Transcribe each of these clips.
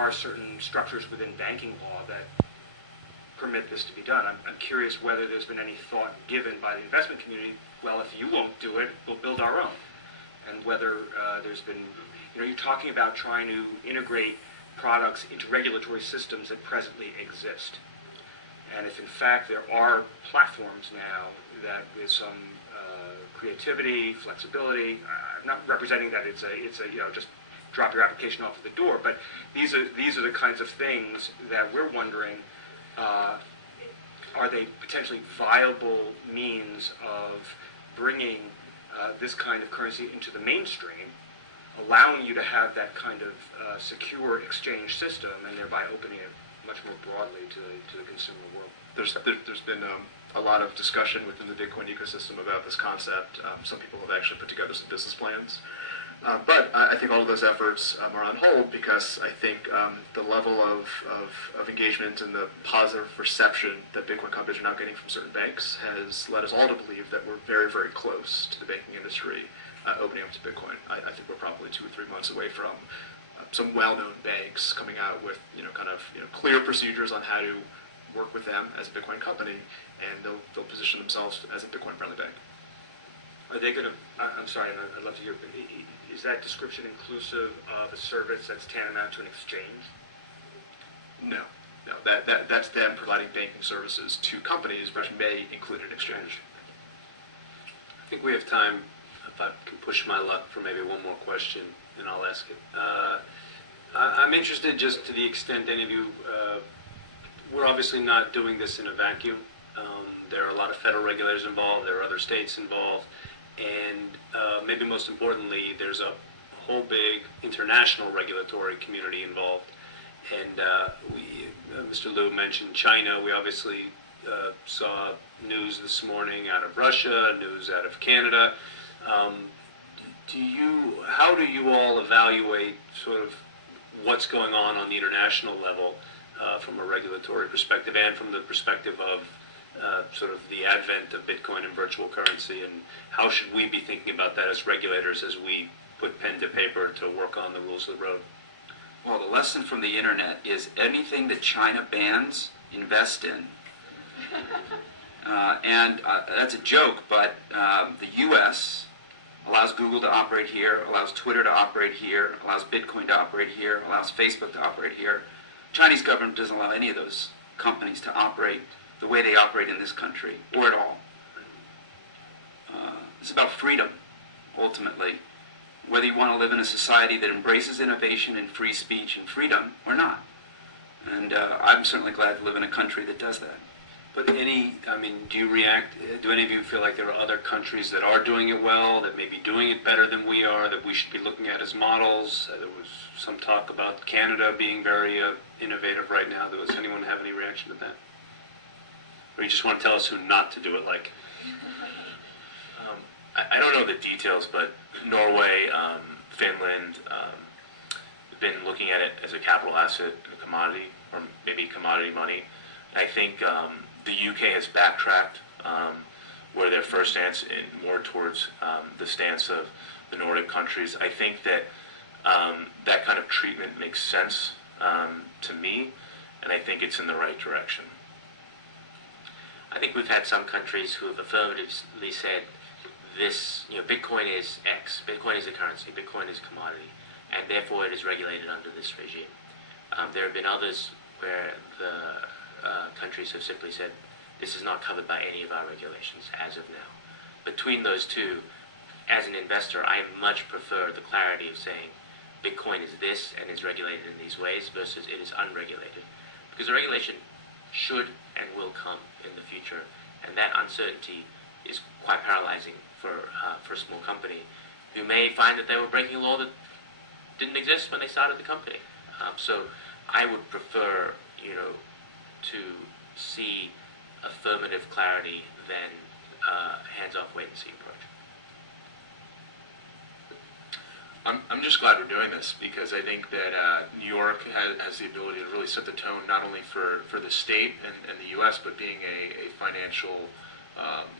are certain structures within banking law that permit this to be done. I'm curious whether there's been any thought given by the investment community, well, if you won't do it, we'll build our own. And whether there's been, you're talking about trying to integrate products into regulatory systems that presently exist. And if in fact there are platforms now that with some creativity, flexibility, I'm not representing that it's a just drop your application off at the door, but these are the kinds of things that we're wondering, are they potentially viable means of bringing this kind of currency into the mainstream, allowing you to have that kind of secure exchange system, and thereby opening it much more broadly to the consumer world. There's been a lot of discussion within the Bitcoin ecosystem about this concept. Some people have actually put together some business plans. But I think all of those efforts are on hold because I think the level of engagement and the positive reception that Bitcoin companies are now getting from certain banks has led us all to believe that we're very, very close to the banking industry opening up to Bitcoin. I think we're probably 2 or 3 months away from some well-known banks coming out with clear procedures on how to work with them as a Bitcoin company, and they'll position themselves as a Bitcoin-friendly bank. Are they going to? I'm sorry, I'd love to hear. Is that description inclusive of a service that's tantamount to an exchange? No. That's them providing banking services to companies, which may include an exchange. I think we have time. If I can push my luck for maybe one more question, and I'll ask it. I'm interested, just to the extent any of you. We're obviously not doing this in a vacuum. There are a lot of federal regulators involved. There are other states involved. And maybe most importantly, there's a whole big international regulatory community involved. And Mr. Liu mentioned China. We obviously saw news this morning out of Russia, news out of Canada. How do you all evaluate sort of what's going on the international level from a regulatory perspective and from the perspective of sort of the advent of Bitcoin and virtual currency, and how should we be thinking about that as regulators as we put pen to paper to work on the rules of the road? Well, the lesson from the internet is anything that China bans, invest in. And that's a joke, but the U.S. allows Google to operate here, allows Twitter to operate here, allows Bitcoin to operate here, allows Facebook to operate here. Chinese government doesn't allow any of those companies to operate the way they operate in this country, or at all. It's about freedom, ultimately. Whether you want to live in a society that embraces innovation and free speech and freedom, or not. And I'm certainly glad to live in a country that does that. But do any of you feel like there are other countries that are doing it well, that may be doing it better than we are, that we should be looking at as models? There was some talk about Canada being very innovative right now. Does anyone have any reaction to that? Or you just want to tell us who not to do it like? I don't know the details, but Norway, Finland, have been looking at it as a capital asset, a commodity, or maybe commodity money. I think the UK has backtracked where their first stance more towards the stance of the Nordic countries. I think that that kind of treatment makes sense to me, and I think it's in the right direction. I think we've had some countries who have affirmatively said this, Bitcoin is X, Bitcoin is a currency, Bitcoin is a commodity, and therefore it is regulated under this regime. There have been others where the countries have simply said this is not covered by any of our regulations as of now. Between those two, as an investor, I much prefer the clarity of saying Bitcoin is this and is regulated in these ways versus it is unregulated. Because the regulation should and will come in the future, and that uncertainty is quite paralyzing for a small company who may find that they were breaking a law that didn't exist when they started the company. So I would prefer, to see affirmative clarity than hands-off wait-and-see approach. I'm just glad we're doing this because I think that New York has the ability to really set the tone not only for the state and the U.S., but being a financial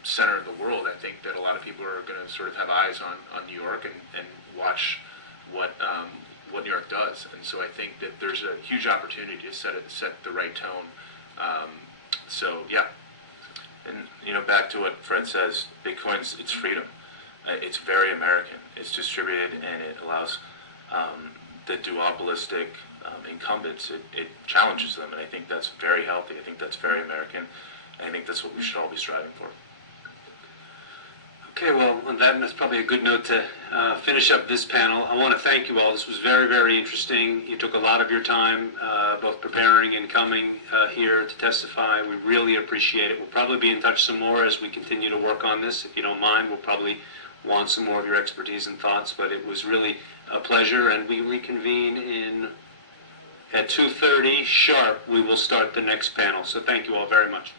center of the world. I think that a lot of people are going to sort of have eyes on New York and watch what what New York does. And so I think that there's a huge opportunity to set the right tone. So yeah, and back to what Fred says, Bitcoin's it's freedom. It's very American. It's distributed and it allows the duopolistic incumbents. It challenges them, and I think that's very healthy. I think that's very American, and I think that's what we should all be striving for. Okay, well, on that's probably a good note to finish up this panel. I want to thank you all. This was very, very interesting. You took a lot of your time, both preparing and coming here to testify. We really appreciate it. We'll probably be in touch some more as we continue to work on this. If you don't mind, we'll probably want some more of your expertise and thoughts, but it was really a pleasure, and we reconvene at 2:30 sharp. We will start the next panel. So thank you all very much.